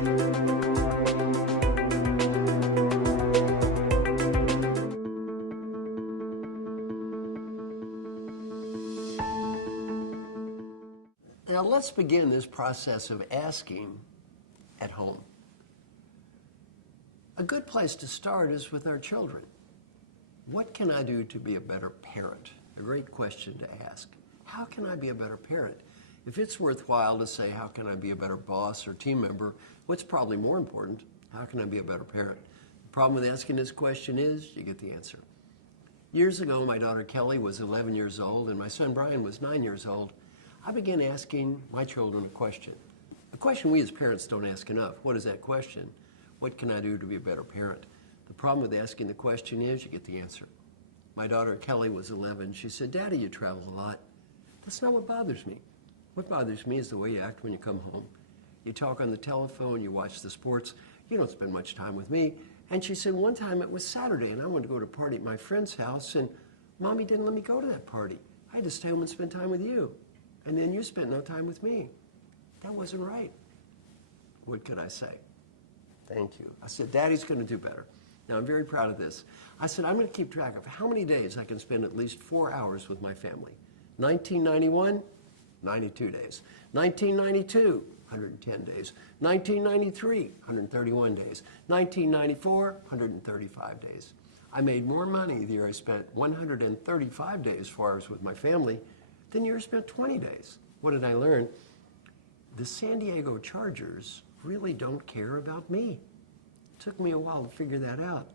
Now let's begin this process of asking at home. A good place to start is with our children. What can I do to be a better parent? A great question to ask. How can I be a better parent? If it's worthwhile to say, how can I be a better boss or team member, what's probably more important, how can I be a better parent? The problem with asking this question is you get the answer. Years ago, my daughter Kelly was 11 years old and my son Brian was 9 years old. I began asking my children a question. A question we as parents don't ask enough. What is that question? What can I do to be a better parent? The problem with asking the question is you get the answer. My daughter Kelly was 11. She said, Daddy, you travel a lot. That's not what bothers me. What bothers me is the way you act when you come home. You talk on the telephone, you watch the sports, you don't spend much time with me. And she said, one time it was Saturday and I wanted to go to a party at my friend's house and Mommy didn't let me go to that party. I had to stay home and spend time with you. And then you spent no time with me. That wasn't right. What could I say? Thank you. I said, Daddy's going to do better. Now, I'm very proud of this. I said, I'm going to keep track of how many days I can spend at least 4 hours with my family. 1991, 92 days. 1992, 110 days. 1993, 131 days. 1994, 135 days. I made more money the year I spent 135 days, 4 hours with my family, than the year I spent 20 days. What did I learn? The San Diego Chargers really don't care about me. It took me a while to figure that out.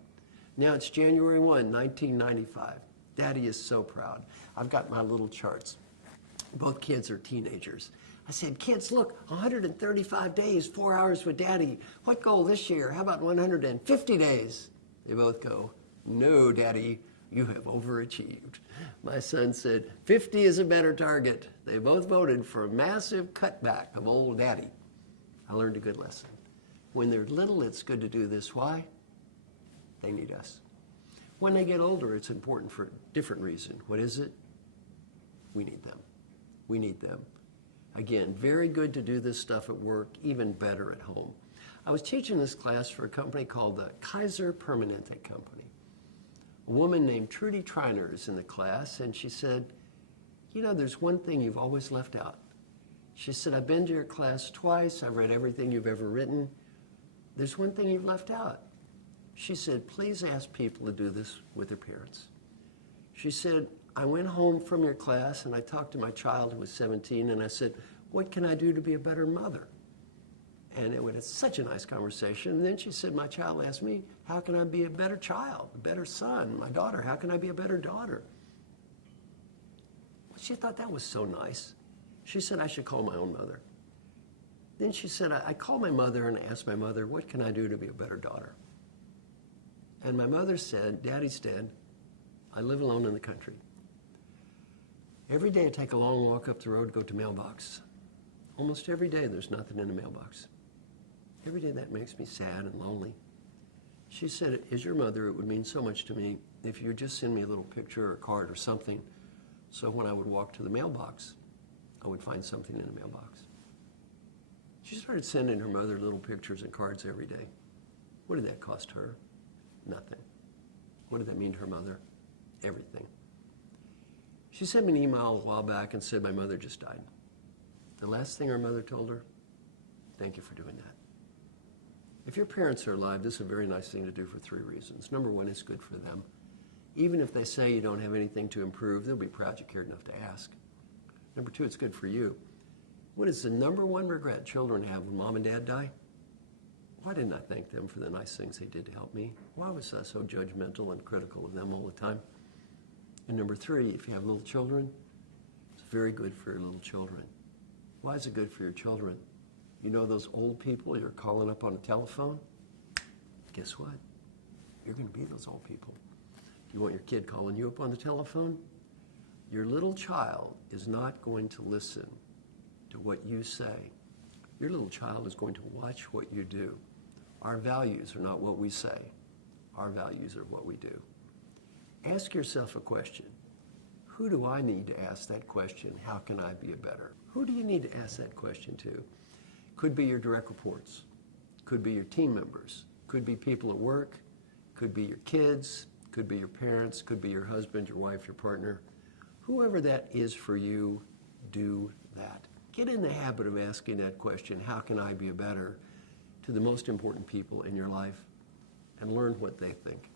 Now it's January 1, 1995. Daddy is so proud. I've got my little charts. Both kids are teenagers. I said, kids, look, 135 days, 4 hours with Daddy. What goal this year? How about 150 days? They both go, no, Daddy, you have overachieved. My son said, 50 is a better target. They both voted for a massive cutback of old Daddy. I learned a good lesson. When they're little, it's good to do this. Why? They need us. When they get older, it's important for a different reason. What is it? We need them. We need them. Again, very good to do this stuff at work, even better at home. I was teaching this class for a company called the Kaiser Permanente Company. A woman named Trudy Triner is in the class, and she said, you know, there's one thing you've always left out. She said, I've been to your class twice. I've read everything you've ever written. There's one thing you've left out. She said, please ask people to do this with their parents. She said, I went home from your class and I talked to my child who was 17 and I said, what can I do to be a better mother? And it was such a nice conversation. And then she said, my child asked me, how can I be a better child, a better son? My daughter, how can I be a better daughter? She thought that was so nice. She said, I should call my own mother. Then she said, I called my mother and asked my mother, what can I do to be a better daughter? And my mother said, Daddy's dead. I live alone in the country. Every day I take a long walk up the road to go to mailbox. Almost every day there's nothing in the mailbox. Every day that makes me sad and lonely. She said, as your mother, it would mean so much to me if you would just send me a little picture or a card or something, so when I would walk to the mailbox, I would find something in the mailbox. She started sending her mother little pictures and cards every day. What did that cost her? Nothing. What did that mean to her mother? Everything. She sent me an email a while back and said my mother just died. The last thing her mother told her, thank you for doing that. If your parents are alive, this is a very nice thing to do for 3 reasons. Number 1, it's good for them. Even if they say you don't have anything to improve, they'll be proud you cared enough to ask. Number 2, it's good for you. What is the number 1 regret children have when mom and dad die? Why didn't I thank them for the nice things they did to help me? Why was I so judgmental and critical of them all the time? And number 3, if you have little children, it's very good for your little children. Why is it good for your children? You know those old people you're calling up on the telephone? Guess what? You're going to be those old people. You want your kid calling you up on the telephone? Your little child is not going to listen to what you say. Your little child is going to watch what you do. Our values are not what we say. Our values are what we do. Ask yourself a question. Who do I need to ask that question? How can I be a better? Who do you need to ask that question to? Could be your direct reports. could be your team members, could be people at work, could be your kids, could be your parents, could be your husband, your wife, your partner. Whoever that is for you, do that. Get in the habit of asking that question, how can I be better, to the most important people in your life, and learn what they think.